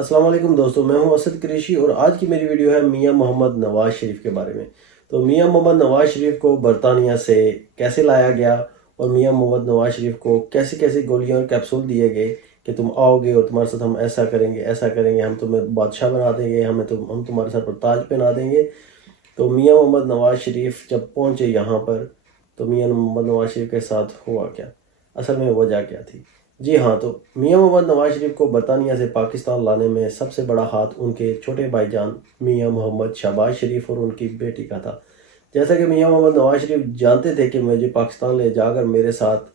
अस्सलाम वालेकुम दोस्तों, मैं हूं असद कुरैशी और आज की मेरी वीडियो है मियां मोहम्मद नवाज शरीफ के बारे में। तो मियां मोहम्मद नवाज शरीफ को बरतानिया से कैसे लाया गया और मियां मोहम्मद नवाज शरीफ को कैसी कैसी गोलियां और कैप्सूल दिए गए कि तुम आओगे और तुम्हारे साथ हम ऐसा करेंगे, हम तुम्हें बादशाह बना देंगे, हम तुम्हारे सर पर ताज पहना देंगे। तो मियां मोहम्मद नवाज शरीफ जब पहुंचे यहाँ पर तो मियां मोहम्मद नवाज शरीफ के साथ हुआ क्या, असल में वजह क्या थी? जी हाँ, तो मियां मोहम्मद नवाज शरीफ को बरतानिया से पाकिस्तान लाने में सबसे बड़ा हाथ उनके छोटे भाईजान मियां मोहम्मद शहबाज शरीफ और उनकी बेटी का था। जैसा कि मियां मोहम्मद नवाज शरीफ जानते थे कि मुझे पाकिस्तान ले जाकर मेरे साथ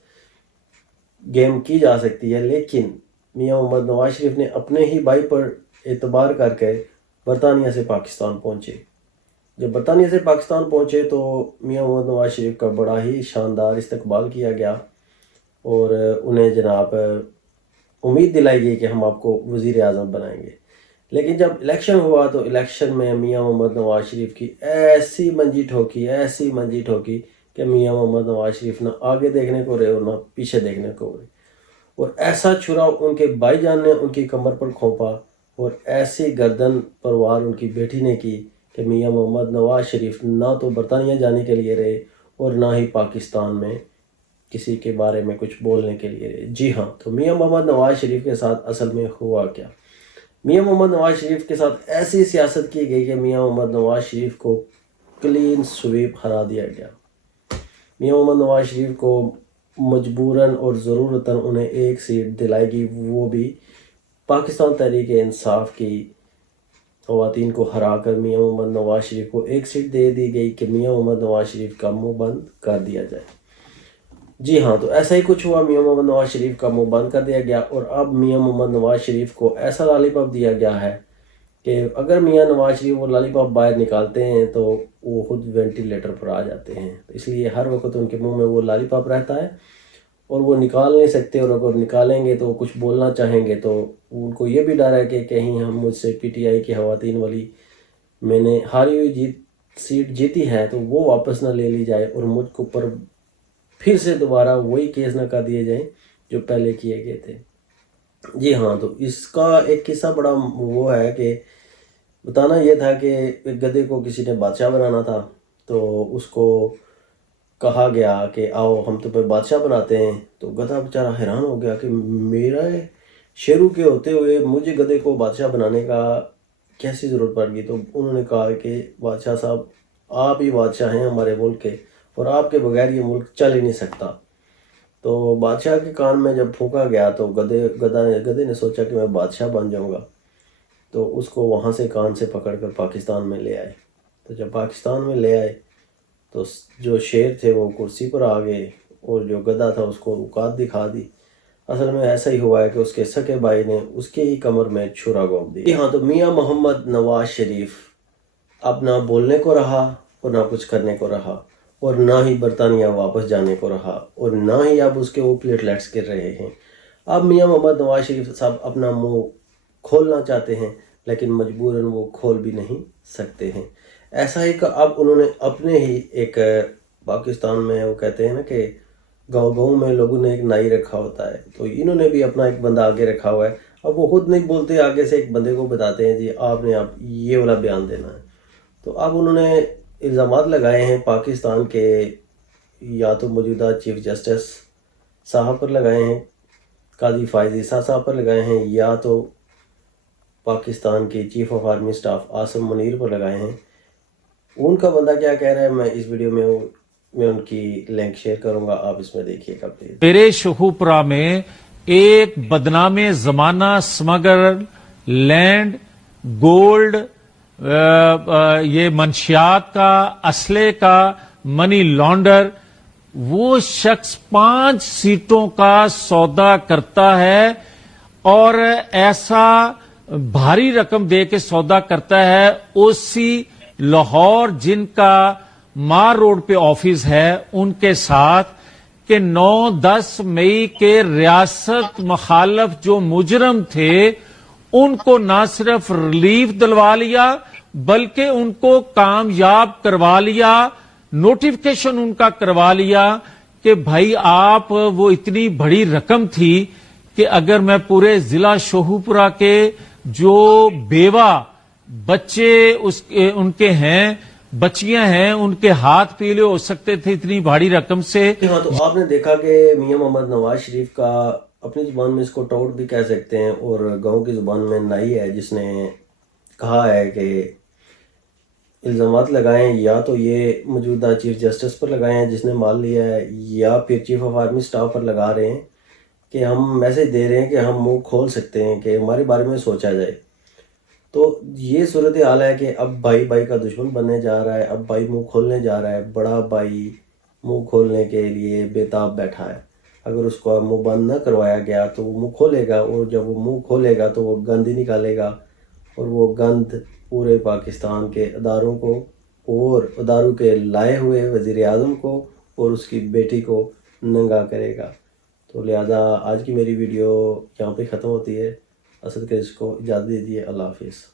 गेम की जा सकती है, लेकिन मियां मोहम्मद नवाज शरीफ ने अपने ही भाई पर एतबार करके बरतानिया से पाकिस्तान पहुँचे। जब बरतानिया से पाकिस्तान पहुँचे तो मियां मोहम्मद नवाज शरीफ का बड़ा ही शानदार इस्तकबाल किया गया और उन्हें जनाब उम्मीद दिलाई गई कि हम आपको वज़ीर आज़म बनाएंगे। लेकिन जब इलेक्शन हुआ तो इलेक्शन में मियां मोहम्मद नवाज शरीफ की ऐसी मंजी ठोकी कि मियां मोहम्मद नवाज शरीफ ना आगे देखने को रहे और ना पीछे देखने को रहे, और ऐसा छुरा उनके भाईजान ने उनकी कमर पर खोपा और ऐसी गर्दन पर वार उनकी बेटी ने की कि मियां मोहम्मद नवाज शरीफ ना तो बरतानिया जाने के लिए रहे और ना ही पाकिस्तान में किसी के बारे में कुछ बोलने के लिए रहे। जी हाँ, तो मियां मोहम्मद नवाज शरीफ के साथ असल में हुआ क्या? मियां मोहम्मद नवाज शरीफ के साथ ऐसी सियासत की गई कि मियां मोहम्मद नवाज शरीफ को क्लीन स्वीप हरा दिया गया। मियां मोहम्मद नवाज शरीफ को मजबूरन और ज़रूरतन उन्हें एक सीट दिलाई गई, वो भी पाकिस्तान तहरीक इंसाफ की ख़वातीन को हरा कर मियां मोहम्मद नवाज शरीफ को एक सीट दे दी गई कि मियां मोहम्मद नवाज शरीफ का मुँह बंद कर दिया जाए। जी हाँ, तो ऐसा ही कुछ हुआ, मियां मोहम्मद नवाज शरीफ का मुंह बंद कर दिया गया और अब मियां मोहम्मद नवाज शरीफ को ऐसा लॉलीपॉप दिया गया है कि अगर मियां नवाज शरीफ वो लॉलीपॉप बाहर निकालते हैं तो वो खुद वेंटिलेटर पर आ जाते हैं। तो इसलिए हर वक्त उनके मुंह में वो लॉलीपॉप रहता है और वो निकाल नहीं सकते, और अगर निकालेंगे तो कुछ बोलना चाहेंगे तो उनको ये भी डर है कि कहीं हम मुझसे PTI की ख़वातीन वाली मैंने हारी हुई सीट जीती है तो वो वापस ना ले ली जाए और मुझको ऊपर फिर से दोबारा वही केस ना कर दिए जाएं जो पहले किए गए थे। जी हाँ, तो इसका एक किस्सा बड़ा वो है कि बताना ये था कि एक गधे को किसी ने बादशाह बनाना था, तो उसको कहा गया कि आओ हम तुम्हें बादशाह बनाते हैं। तो गधा बेचारा हैरान हो गया कि मेरा शेरू के होते हुए मुझे गधे को बादशाह बनाने का कैसी ज़रूरत पड़ गई। तो उन्होंने कहा कि बादशाह साहब, आप ही बादशाह हैं हमारे मुल्क के और आपके बगैर ये मुल्क चल ही नहीं सकता। तो बादशाह के कान में जब फूंका गया तो गधे ने सोचा कि मैं बादशाह बन जाऊंगा, तो उसको वहाँ से कान से पकड़कर पाकिस्तान में ले आए। तो जब पाकिस्तान में ले आए तो जो शेर थे वो कुर्सी पर आ गए और जो गधा था उसको औकात दिखा दी। असल में ऐसा ही हुआ है कि उसके सके भाई ने उसके ही कमर में छुरा घोंप दिया। हाँ, तो मियां मोहम्मद नवाज शरीफ अब ना बोलने को रहा और ना कुछ करने को रहा और ना ही बरतानिया वापस जाने को रहा और ना ही अब उसके वो प्लेटलेट्स गिर रहे हैं। अब मियां मोहम्मद नवाज शरीफ साहब अपना मुंह खोलना चाहते हैं लेकिन मजबूरन वो खोल भी नहीं सकते हैं। ऐसा ही का अब उन्होंने अपने ही एक पाकिस्तान में वो कहते हैं ना कि गाँव में लोगों ने एक नाई रखा होता है, तो इन्होंने भी अपना एक बंदा आगे रखा हुआ है। अब वो खुद नहीं बोलते, आगे से एक बंदे को बताते हैं जी आप ये वाला बयान देना है। तो अब उन्होंने इल्ज़ामात लगाए हैं पाकिस्तान के या तो मौजूदा चीफ जस्टिस साहब पर लगाए हैं, काजी फायज ईसा साहब पर लगाए हैं, या तो पाकिस्तान के chief of army staff Asim Munir पर लगाए हैं। उनका बंदा क्या कह रहा है मैं इस वीडियो में मैं उनकी लिंक शेयर करूंगा, आप इसमें देखिएगा प्लीज। मेरे शहूपुरा में एक बदनामे जमाना स्मगलर लैंड गोल्ड ये मंशियात का असले का मनी लॉन्डर वो शख्स 5 सीटों का सौदा करता है और ऐसा भारी रकम दे के सौदा करता है। ओसी लाहौर जिनका मार रोड पे ऑफिस है उनके साथ कि 9-10 मई के रियासत मुखालफ जो मुजरम थे उनको ना सिर्फ रिलीफ दिलवा लिया बल्कि उनको कामयाब करवा लिया, नोटिफिकेशन उनका करवा लिया कि भाई आप वो इतनी बड़ी रकम थी कि अगर मैं पूरे जिला शोहपुरा के جو بیوہ بچے ان کے ہیں، بچیاں ہیں، ان کے ہاتھ پیلے ہو سکتے تھے اتنی بھاری رقم سے. ہاں تو آپ نے دیکھا کہ میاں محمد نواز شریف کا اپنی زبان میں اس کو ٹاؤٹ بھی کہہ سکتے ہیں، اور گاؤں کی زبان میں نائی ہے، جس نے کہا ہے کہ الزامات لگائیں یا تو یہ موجودہ چیف جسٹس پر لگائیں ہیں جس نے مال لیا ہے، یا پھر چیف آف آرمی سٹاف پر لگا رہے ہیں کہ ہم میسج دے رہے ہیں کہ ہم منہ کھول سکتے ہیں کہ ہمارے بارے میں سوچا جائے. تو یہ صورتحال ہے کہ اب بھائی بھائی کا دشمن بننے جا رہا ہے، اب بھائی منہ کھولنے جا رہا ہے. بڑا بھائی منہ کھولنے کے لیے بے تاب بیٹھا ہے. اگر اس کو منہ بند نہ کروایا گیا تو وہ منہ کھولے گا، اور جب وہ منہ کھولے گا تو وہ گند ہی نکالے گا، اور وہ گند پورے پاکستان کے اداروں کو اور اداروں کے لائے ہوئے وزیر اعظم کو اور اس کی بیٹی کو ننگا کرے گا. تو لہذا آج کی میری ویڈیو یہاں پہ ختم ہوتی ہے. اسد قریشی کو اجازت دیجیے. اللہ حافظ.